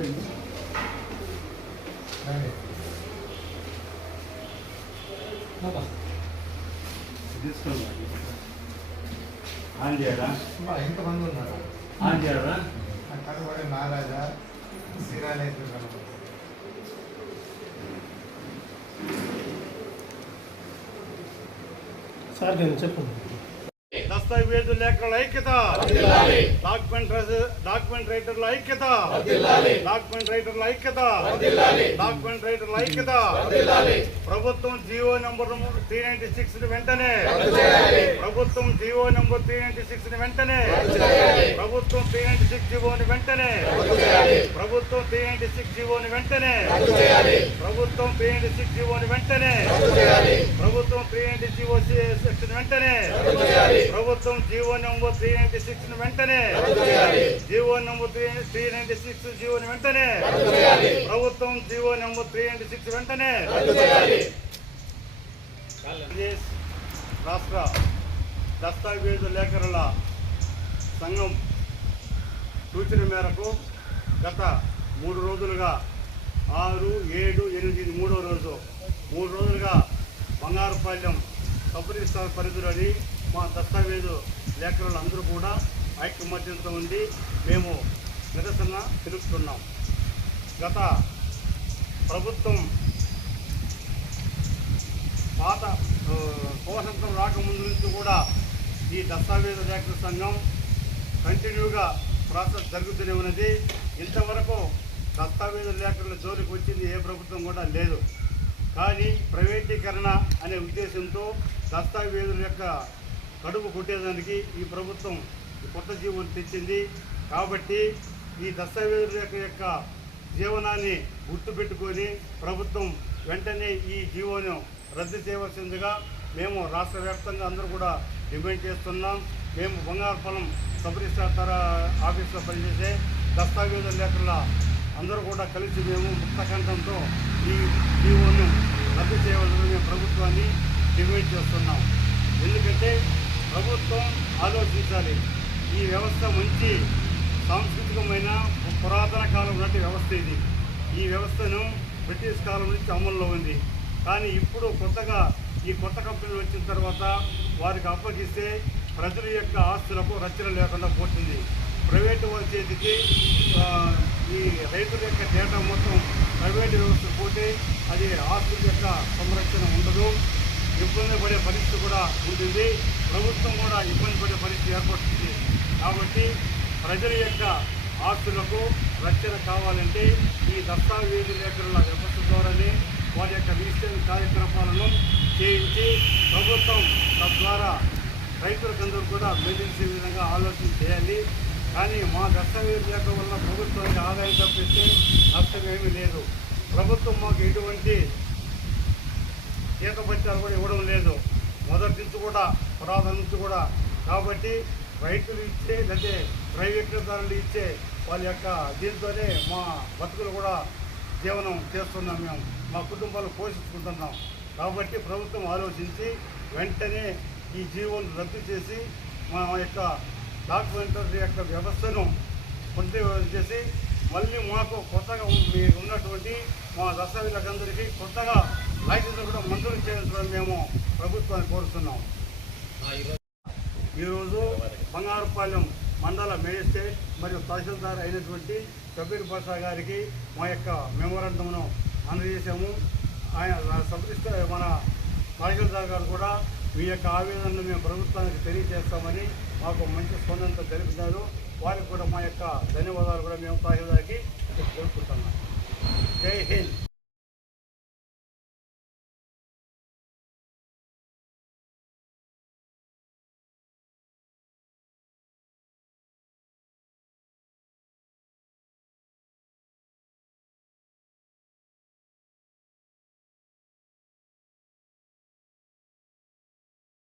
On చేయరా? ఎంతమంది ఉన్నారు? ఆన్ చేయరా? కనబడే నారాజా శ్రీరాలేదు సార్ నేను చెప్పండి. దస్తావేజు లేఖల ఐక్యత, డాక్యుమెంట్ రైటర్ల ఐక్యత, డాక్యుమెంట్ రైటర్ల ఐక్యత, డాక్యుమెంట్ రైటర్ల ఐక్యత. ప్రభుత్వం జీవో నంబర్ 396 వెంటనే, ప్రభుత్వం జీవో నంబర్ 396 వెంటనే, ప్రభుత్వం 396 జీవోని వెంటనే, ప్రభుత్వం 396 జీవోని వెంటనే, ప్రభుత్వం 396 జీవోని వెంటనే, ప్రభుత్వం 396 జీవో సెక్షన్ వెంటనే, ప్రభుత్వం జీవో నంబర్ 396 వెంటనే, జీవో నంబర్ 396 జీవోని వెంటనే, ప్రభుత్వం జీవో నంబర్ 396 వెంటనే. రాష్ట్ర దస్తావేజు లేఖరుల సంఘం సూచన మేరకు గత 3 రోజులుగా 6, 7, 8 3వ రోజు 3 రోజులుగా బంగారుపాలెం సబ్ రిజిస్ట్రార్ పరిధిలోని మా దస్తావేజు లేఖరులు అందరూ కూడా ఐక్యమత్యంతో ఉండి మేము నిరసన తెలుపుతున్నాం. గత ప్రభుత్వం పాత స్వాతంత్రం రాకముందు నుంచి కూడా ఈ దస్తావేజు లేఖల సంఘం కంటిన్యూగా ప్రాసెస్ జరుగుతూనే ఉన్నది. ఇంతవరకు దస్తావేజు లేఖల జోలికి వచ్చింది ఏ ప్రభుత్వం కూడా లేదు. కానీ ప్రైవేటీకరణ అనే ఉద్దేశంతో దస్తావేజుల యొక్క కడుపు కొట్టేదానికి ఈ ప్రభుత్వం కొత్త జీవోలు తెచ్చింది. కాబట్టి ఈ దస్తావేజుల యొక్క జీవనాన్ని గుర్తుపెట్టుకొని ప్రభుత్వం వెంటనే ఈ జీవోను రద్దు చేయవలసిందిగా మేము రాష్ట్ర వ్యాప్తంగా అందరూ కూడా డిమాండ్ చేస్తున్నాం. మేము బంగారుపాలెం సబ్ రిజిస్ట్రార్ ఆఫీస్లో పనిచేసే దస్తావేజుల లేఖల అందరూ కూడా కలిసి మేము ముక్తకంఠంతో ఈ జీవోను రద్దు చేయవలసిన మేము ప్రభుత్వాన్ని డిమాండ్ చేస్తున్నాం. ఎందుకంటే ప్రభుత్వం ఆలోచించాలి. ఈ వ్యవస్థ మంచి సాంస్కృతికమైన పురాతన కాలం నాటి వ్యవస్థ ఇది. ఈ వ్యవస్థను బ్రిటిష్ కాలం నుంచి అమల్లో ఉంది. కానీ ఇప్పుడు కొత్తగా ఈ కొత్త కంపెనీలు వచ్చిన తర్వాత వారికి అప్పగిస్తే ప్రజల యొక్క ఆస్తులకు రచన లేకుండా పోతుంది. ప్రైవేటు వారి చేతికి ఈ రైతుల యొక్క డేటా మొత్తం ప్రైవేటు వ్యవస్థ పోతే అది ఆస్తుల యొక్క సంరక్షణ ఉండదు. ఇబ్బంది పడే పరిస్థితి కూడా ఉంటుంది. ప్రభుత్వం కూడా ఇబ్బంది పడే పరిస్థితి ఏర్పడుతుంది. కాబట్టి ప్రజల యొక్క ఆస్తులకు రక్షణ కావాలంటే ఈ దస్తావేజు లేఖల వ్యవస్థ ద్వారానే వారి యొక్క రిజిస్ట్రేషన్ కార్యక్రమాలను చేయించి ప్రభుత్వం తద్వారా రైతులకందరూ కూడా మెదిలిసే విధంగా ఆలోచన చేయాలి. కానీ మా దస్తావేజు లేఖ వల్ల ప్రభుత్వానికి ఆదాయం తప్పిస్తే నష్టం ఏమీ లేదు. ప్రభుత్వం మాకు ఎటువంటి జీతభత్యాలు కూడా ఇవ్వడం లేదు, మొదటి నుంచి కూడా పురాతన నుంచి కూడా. కాబట్టి రైతులు ఇచ్చే లేకపోతే ప్రైవేట్దారులు ఇచ్చే వాళ్ళ యొక్క దీంతోనే మా బతుకులు కూడా జీవనం చేస్తున్నాం, మేము మా కుటుంబాలు పోషించుకుంటున్నాం. కాబట్టి ప్రభుత్వం ఆలోచించి వెంటనే ఈ జీవోను రద్దు చేసి మా యొక్క డాక్యుమెంటరీ యొక్క వ్యవస్థను చేసి మళ్ళీ మాకు కొత్తగా ఉన్నటువంటి మా దస్తావేజులందరికీ కొత్తగా లైసెన్స్ కూడా మంజూరు చేయాలని మేము ప్రభుత్వాన్ని కోరుతున్నాం. ఈరోజు బంగారుపాలెం మండల మేజిస్ట్రేట్ మరియు తహసీల్దార్ అయినటువంటి షబీర్ బాషా గారికి మా యొక్క మెమోరాండంను అందజేసాము. ఆయన మన తహసీల్దార్ గారు కూడా మీ యొక్క ఆవేదనను మేము ప్రభుత్వానికి తెలియజేస్తామని మాకు మంచి స్పందనతో తెలుపుతారు. వారికి కూడా మా యొక్క ధన్యవాదాలు కూడా మేము తహసీల్దార్కి తెలుపుతున్నాం. జై హింద్.